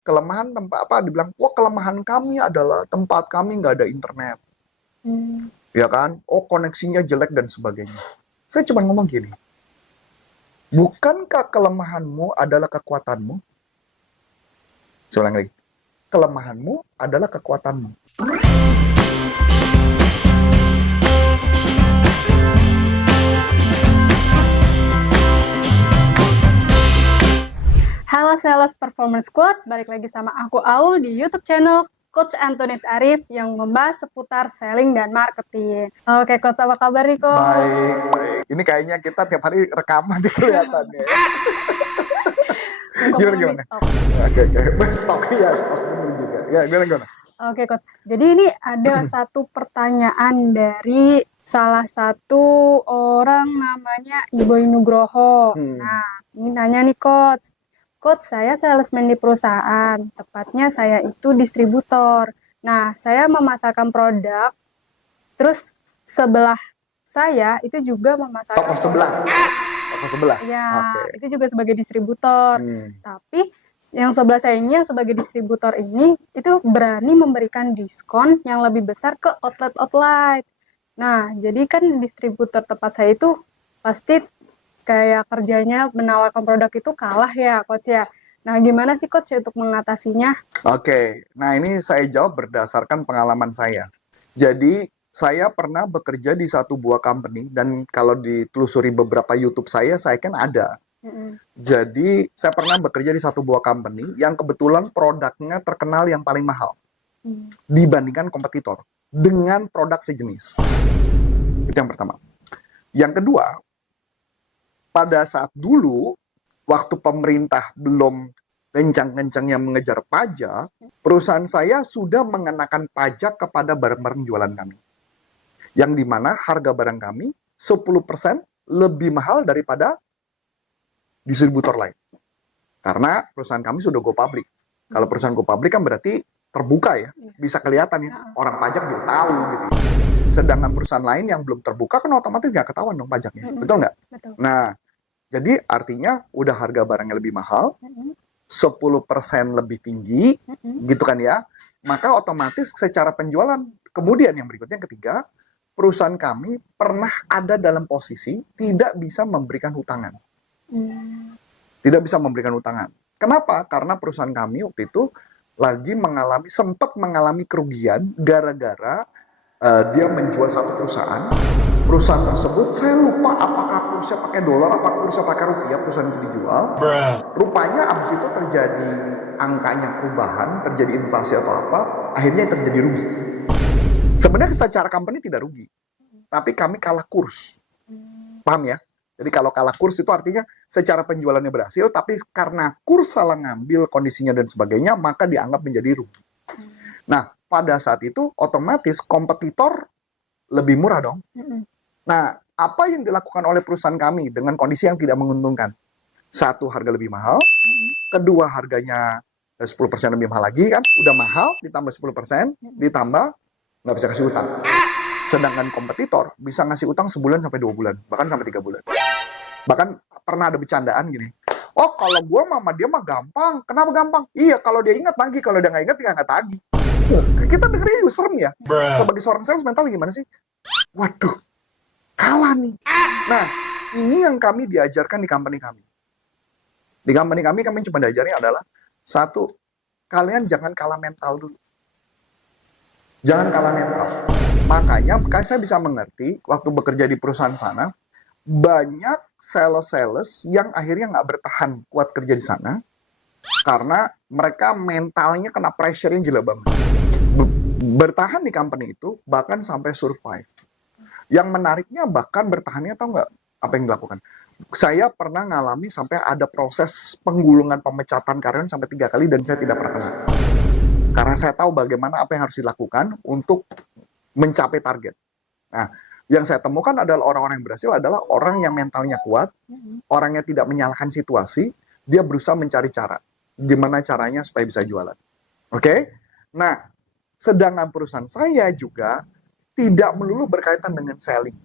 kelemahan tempat apa? Dibilang, wah kelemahan kami adalah tempat kami nggak ada internet. Ya kan? Oh koneksinya jelek dan sebagainya. Saya cuma ngomong gini, bukankah kelemahanmu adalah kekuatanmu? Saya ulang lagi, kelemahanmu adalah kekuatanmu. Halo Sales Performance Squad, balik lagi sama aku Aul di YouTube channel Coach Antonius Arif yang membahas seputar selling dan marketing. Oke Coach, apa kabar nih Coach? Baik. Ini kayaknya kita tiap hari rekaman di kelihatannya. Gimana? Oke. Stok bener juga. Ya, gimana? Oke Coach, jadi ini ada satu pertanyaan dari salah satu orang namanya Ibu Nugroho. Nah, ini nanya nih Coach. Coach, saya salesman di perusahaan, tepatnya saya itu distributor. Nah, saya memasarkan produk, terus sebelah saya itu juga memasarkan Toko sebelah? Ya, itu juga sebagai distributor. Tapi yang sebelah saya ini, yang sebagai distributor ini, itu berani memberikan diskon yang lebih besar ke outlet-outlet. Nah, jadi kan distributor tempat saya itu pasti kayak kerjanya menawarkan produk itu kalah ya Coach ya. Nah gimana sih Coach untuk mengatasinya? Oke, nah ini saya jawab berdasarkan pengalaman saya. Jadi saya pernah bekerja di satu buah company dan kalau ditelusuri beberapa YouTube saya kan ada. Jadi saya pernah bekerja di satu buah company yang kebetulan produknya terkenal yang paling mahal dibandingkan kompetitor dengan produk sejenis. Itu yang pertama. Yang kedua, pada saat dulu, waktu pemerintah belum kencang-kencangnya mengejar pajak, perusahaan saya sudah mengenakan pajak kepada barang-barang jualan kami. Yang dimana harga barang kami 10% lebih mahal daripada distributor lain. Karena perusahaan kami sudah go public. Kalau perusahaan go public kan berarti terbuka ya, bisa kelihatan ya, orang pajak juga tahu gitu. Sedangkan perusahaan lain yang belum terbuka kan otomatis nggak ketahuan dong pajaknya, betul nggak? Betul. Nah, jadi artinya udah harga barangnya lebih mahal, 10% lebih tinggi, gitu kan ya. Maka otomatis secara penjualan, kemudian yang berikutnya yang ketiga, perusahaan kami pernah ada dalam posisi tidak bisa memberikan hutangan. Tidak bisa memberikan hutangan. Kenapa? Karena perusahaan kami waktu itu lagi sempat mengalami kerugian gara-gara dia menjual satu perusahaan tersebut, saya lupa apakah kursnya pakai dolar, apakah kursnya pakai rupiah, perusahaan itu dijual. Rupanya abis itu terjadi angkanya perubahan, terjadi inflasi atau apa, akhirnya terjadi rugi. Sebenarnya secara company tidak rugi, tapi kami kalah kurs. Paham ya? Jadi kalau kalah kurs itu artinya secara penjualannya berhasil, tapi karena kurs salah ngambil kondisinya dan sebagainya, maka dianggap menjadi rugi. Nah, pada saat itu otomatis kompetitor lebih murah dong. Nah, apa yang dilakukan oleh perusahaan kami dengan kondisi yang tidak menguntungkan? Satu, harga lebih mahal. Kedua, harganya 10% lebih mahal lagi kan. Udah mahal, ditambah 10%, ditambah nggak bisa kasih utang. Sedangkan kompetitor bisa ngasih utang sebulan sampai 2 bulan, bahkan sampai 3 bulan. Bahkan pernah ada bercandaan gini, oh kalau gue sama dia mah gampang. Kenapa gampang? Iya, kalau dia ingat tagih, kalau dia nggak ingat ya nggak tagih. Kita dengernya serem ya. Sebagai seorang sales mental gimana sih? Waduh, kalah nih. Nah, ini yang kami diajarkan di company kami. Di company kami cuma diajarnya adalah satu, kalian jangan kalah mental dulu. Jangan kalah mental. Makanya saya bisa mengerti waktu bekerja di perusahaan sana, banyak sales yang akhirnya nggak bertahan kuat kerja di sana karena mereka mentalnya kena pressure yang gila banget. Bertahan di company itu bahkan sampai survive. Yang menariknya bahkan bertahannya tahu nggak apa yang dilakukan? Saya pernah ngalami sampai ada proses penggulungan pemecatan karyawan sampai 3 kali dan saya tidak pernah kena. Karena saya tahu bagaimana apa yang harus dilakukan untuk mencapai target. Nah, yang saya temukan adalah orang-orang yang berhasil adalah orang yang mentalnya kuat, orangnya tidak menyalahkan situasi, dia berusaha mencari cara. Gimana caranya supaya bisa jualan. Oke? Nah, sedangkan perusahaan saya juga tidak melulu berkaitan dengan selling.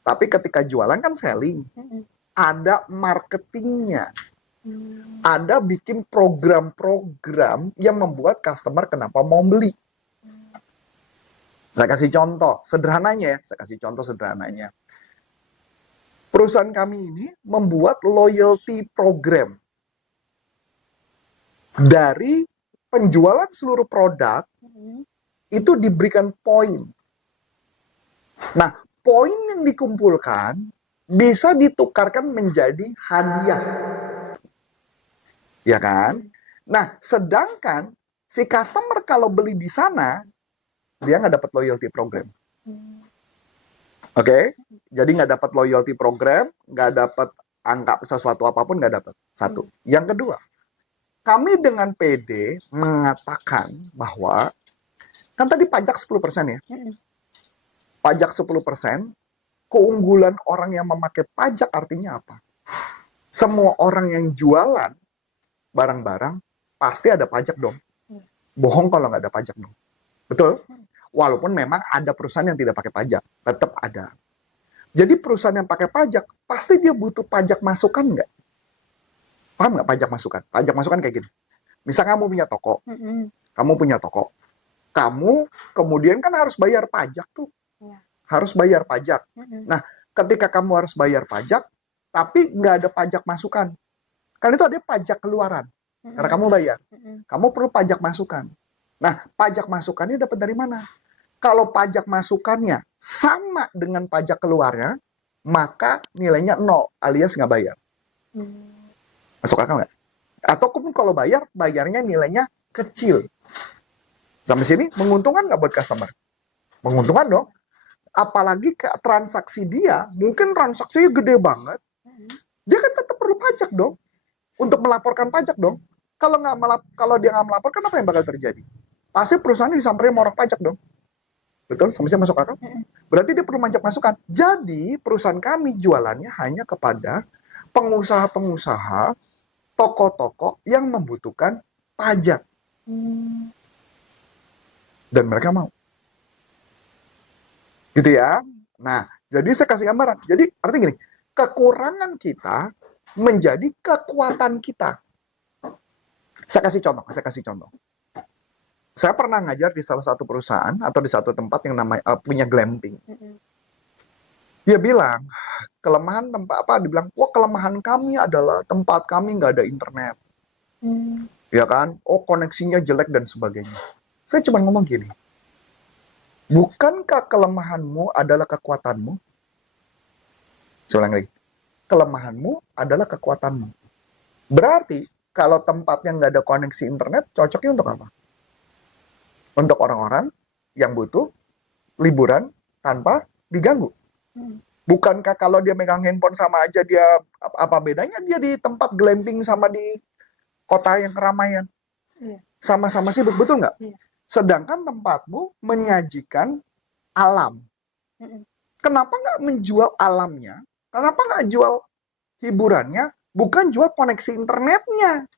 Tapi ketika jualan kan selling. Ada marketingnya. Ada bikin program-program yang membuat customer kenapa mau beli. Saya kasih contoh sederhananya ya, saya kasih contoh sederhananya. Perusahaan kami ini membuat loyalty program. Dari penjualan seluruh produk, itu diberikan poin. Nah, poin yang dikumpulkan bisa ditukarkan menjadi hadiah. Ya kan? Nah, sedangkan si customer kalau beli di sana, dia nggak dapat loyalty program. Oke? Jadi nggak dapat loyalty program, nggak dapat angka sesuatu apapun, nggak dapat. Satu. Yang kedua, kami dengan PD mengatakan bahwa, kan tadi pajak 10% ya. Pajak 10%, keunggulan orang yang memakai pajak artinya apa? Semua orang yang jualan barang-barang, pasti ada pajak dong. Bohong kalau nggak ada pajak dong. Betul? Walaupun memang ada perusahaan yang tidak pakai pajak, tetap ada. Jadi perusahaan yang pakai pajak, pasti dia butuh pajak masukan nggak? Paham nggak pajak masukan? Pajak masukan kayak gini. Misal kamu punya toko, kamu kemudian kan harus bayar pajak tuh. Harus bayar pajak. Nah, ketika kamu harus bayar pajak, tapi nggak ada pajak masukan. Kan itu ada pajak keluaran. Karena kamu bayar. Kamu perlu pajak masukan. Nah, pajak masukannya dapat dari mana? Kalau pajak masukannya sama dengan pajak keluarnya, maka nilainya 0 alias nggak bayar. Masuk akal nggak? Ataupun kalau bayar, bayarnya nilainya kecil. Sampai sini, menguntungkan nggak buat customer? Menguntungkan dong. Apalagi ke transaksi dia, mungkin transaksinya gede banget, dia kan tetap perlu pajak dong. Untuk melaporkan pajak dong. Kalau dia nggak melaporkan, apa yang bakal terjadi? Pasti perusahaannya disamperin sama orang pajak dong. Betul? Sampai sini masuk akal? Berarti dia perlu pajak masukan. Jadi, perusahaan kami jualannya hanya kepada pengusaha-pengusaha, toko-toko yang membutuhkan pajak. Dan mereka mau. Gitu ya. Nah, jadi saya kasih gambaran. Jadi, artinya gini, kekurangan kita menjadi kekuatan kita. Saya kasih contoh. Saya pernah ngajar di salah satu perusahaan atau di satu tempat yang namanya punya glamping. Dia bilang, kelemahan tempat apa? Dibilang, wah kelemahan kami adalah tempat kami nggak ada internet. Ya kan? Oh, koneksinya jelek dan sebagainya. Saya cuma ngomong gini, bukankah kelemahanmu adalah kekuatanmu? Saya ulang lagi, kelemahanmu adalah kekuatanmu. Berarti, kalau tempatnya nggak ada koneksi internet, cocoknya untuk apa? Untuk orang-orang yang butuh liburan tanpa diganggu. Bukankah kalau dia megang handphone sama aja, dia apa bedanya dia di tempat glamping sama di kota yang keramaian? Sama-sama sibuk, betul nggak? Sedangkan tempatmu menyajikan alam. Kenapa nggak menjual alamnya? Kenapa nggak jual hiburannya? Bukan jual koneksi internetnya.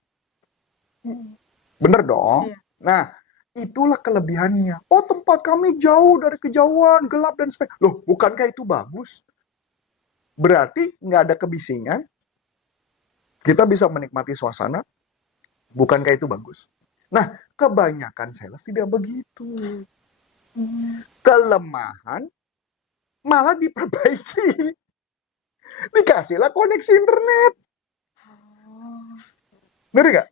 Bener dong? Nah, itulah kelebihannya. Oh, tempat kami jauh dari kejauhan, gelap dan sebagainya. Loh, bukankah itu bagus? Berarti nggak ada kebisingan. Kita bisa menikmati suasana. Bukankah itu bagus? Nah, kebanyakan sales tidak begitu. Kelemahan malah diperbaiki. Dikasihlah koneksi internet. Ngerti nggak?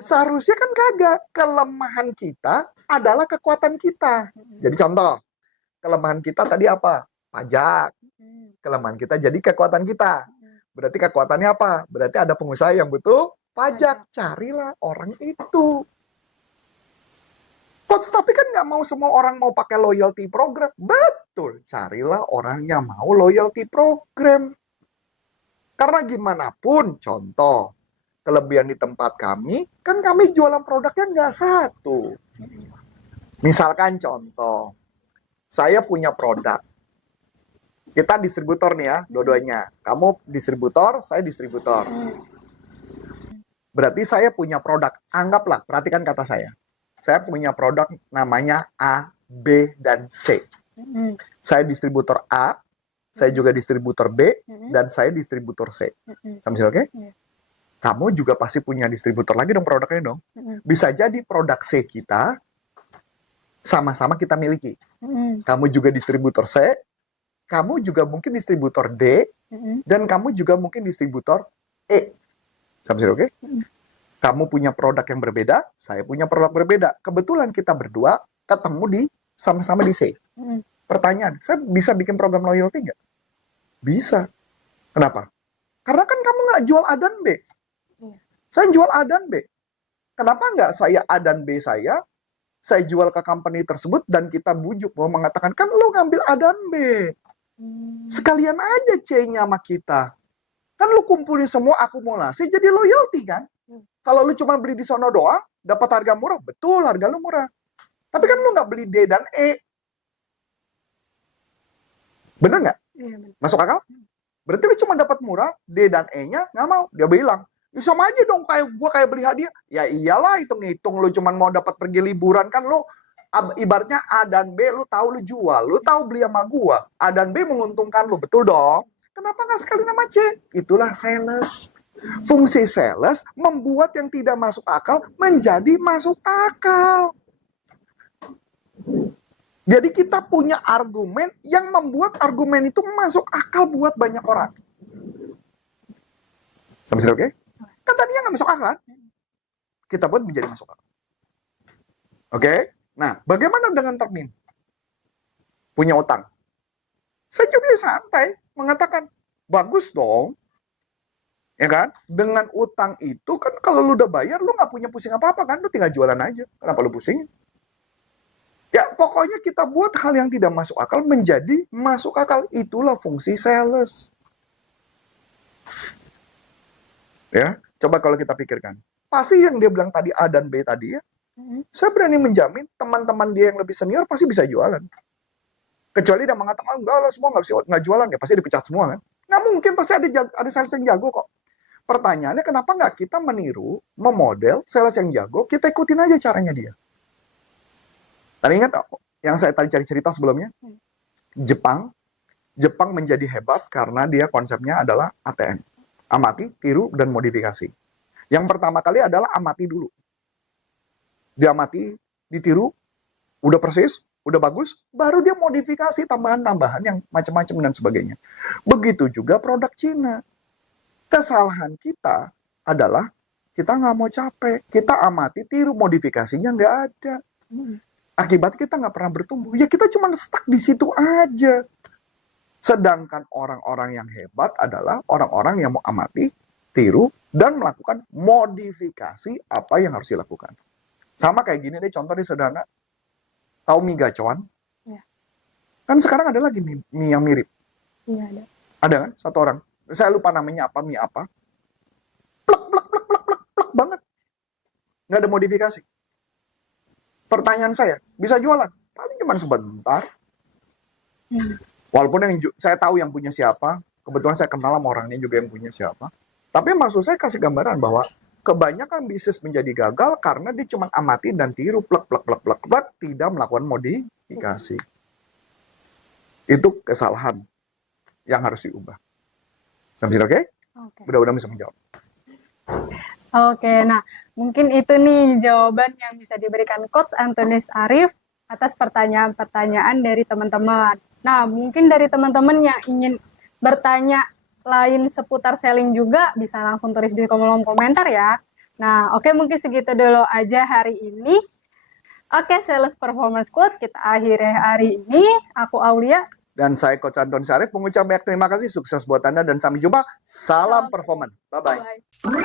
Seharusnya kan kagak. Kelemahan kita adalah kekuatan kita. Jadi contoh, kelemahan kita tadi apa? Pajak. Kelemahan kita jadi kekuatan kita. Berarti kekuatannya apa? Berarti ada pengusaha yang butuh pajak. Carilah orang itu. Coach, tapi kan nggak mau semua orang mau pakai loyalty program. Betul. Carilah orang yang mau loyalty program. Karena gimana pun, contoh, kelebihan di tempat kami, kan kami jualan produknya nggak satu. Misalkan contoh, saya punya produk. Kita distributor nih ya, dua-duanya. Kamu distributor, saya distributor. Berarti saya punya produk. Anggaplah, perhatikan kata saya. Saya punya produk namanya A, B, dan C. Saya distributor A, saya juga distributor B, dan saya distributor C. Sampai sini oke? kamu juga pasti punya distributor lagi dong produknya dong. Bisa jadi produk C kita sama-sama kita miliki. Kamu juga distributor C, kamu juga mungkin distributor D, dan kamu juga mungkin distributor E. Sampai sini oke? Kamu punya produk yang berbeda, saya punya produk berbeda. Kebetulan kita berdua ketemu di sama-sama di C. Pertanyaan, saya bisa bikin program loyalty nggak? Bisa. Kenapa? Karena kan kamu nggak jual A dan B. Saya jual A dan B. Kenapa nggak saya A dan B saya jual ke company tersebut dan kita bujuk mau mengatakan, kan lo ngambil A dan B. Sekalian aja C-nya sama kita. Kan lo kumpulin semua akumulasi jadi loyalty kan? Kalau lu cuma beli di sono doang, dapat harga murah, betul harga lu murah. Tapi kan lu nggak beli D dan E. Bener nggak? Masuk akal? Berarti lu cuma dapat murah, D dan E-nya nggak mau. Dia bilang, ya sama aja dong kayak gua kayak beli hadiah. Ya iyalah, hitung-hitung lu cuma mau dapat pergi liburan kan lu ibaratnya A dan B lu tahu lu jual, lu tahu beli sama gua. A dan B menguntungkan lu, betul dong? Kenapa nggak sekali nama C? Itulah sales. Fungsi sales membuat yang tidak masuk akal menjadi masuk akal. Jadi kita punya argumen yang membuat argumen itu masuk akal buat banyak orang. Sampai sini oke? Kan tadinya nggak masuk akal. Kita buat menjadi masuk akal. Oke? Nah, bagaimana dengan termin? Punya utang. Saya juga santai mengatakan, bagus dong. Ya kan? Dengan utang itu kan kalau lu udah bayar, lu nggak punya pusing apa-apa kan? Lu tinggal jualan aja. Kenapa lu pusingin? Ya pokoknya kita buat hal yang tidak masuk akal menjadi masuk akal. Itulah fungsi sales. Ya, coba kalau kita pikirkan. Pasti yang dia bilang tadi A dan B tadi ya, saya berani menjamin teman-teman dia yang lebih senior pasti bisa jualan. Kecuali dia mengatakan, enggak lah semua nggak jualan, ya pasti dipecat semua kan. Nggak mungkin, pasti ada sales yang jago kok. Pertanyaannya kenapa nggak kita meniru, memodel sales yang jago, kita ikutin aja caranya dia. Dan ingat yang saya tadi cari cerita sebelumnya, Jepang menjadi hebat karena dia konsepnya adalah ATM. Amati, tiru, dan modifikasi. Yang pertama kali adalah amati dulu. Diamati, ditiru, udah persis, udah bagus, baru dia modifikasi tambahan-tambahan yang macam-macam dan sebagainya. Begitu juga produk Cina. Kesalahan kita adalah kita nggak mau capek. Kita amati, tiru, modifikasinya nggak ada. Akibat kita nggak pernah bertumbuh. Ya kita cuma stuck di situ aja. Sedangkan orang-orang yang hebat adalah orang-orang yang mau amati, tiru, dan melakukan modifikasi apa yang harus dilakukan. Sama kayak gini deh, contoh deh sederhana. Tahu mie gacoan? Ya. Kan sekarang ada lagi mie yang mirip. Iya ada. Ada kan? Satu orang. Saya lupa namanya apa, mie apa. Plek, plek, plek, plek, plek, plek banget. Nggak ada modifikasi. Pertanyaan saya, bisa jualan? Paling cuma sebentar. Walaupun saya tahu yang punya siapa, kebetulan saya kenal sama orangnya juga yang punya siapa. Tapi maksud saya kasih gambaran bahwa kebanyakan bisnis menjadi gagal karena dia cuma amati dan tiru, plek, plek, plek, plek, plek, tidak melakukan modifikasi. Itu kesalahan yang harus diubah. Sampai sini oke? Mudah-mudahan bisa menjawab. Oke, nah mungkin itu nih jawaban yang bisa diberikan Coach Antonius Arif atas pertanyaan-pertanyaan dari teman-teman. Nah, mungkin dari teman-teman yang ingin bertanya lain seputar selling juga bisa langsung tulis di kolom komentar ya. Nah, oke mungkin segitu dulu aja hari ini. Oke, Sales Performance Quote kita akhiri hari ini. Aku Aulia. Dan saya Coach Antonius Arif mengucap banyak terima kasih. Sukses buat Anda dan sampai jumpa. Salam performance. Bye-bye.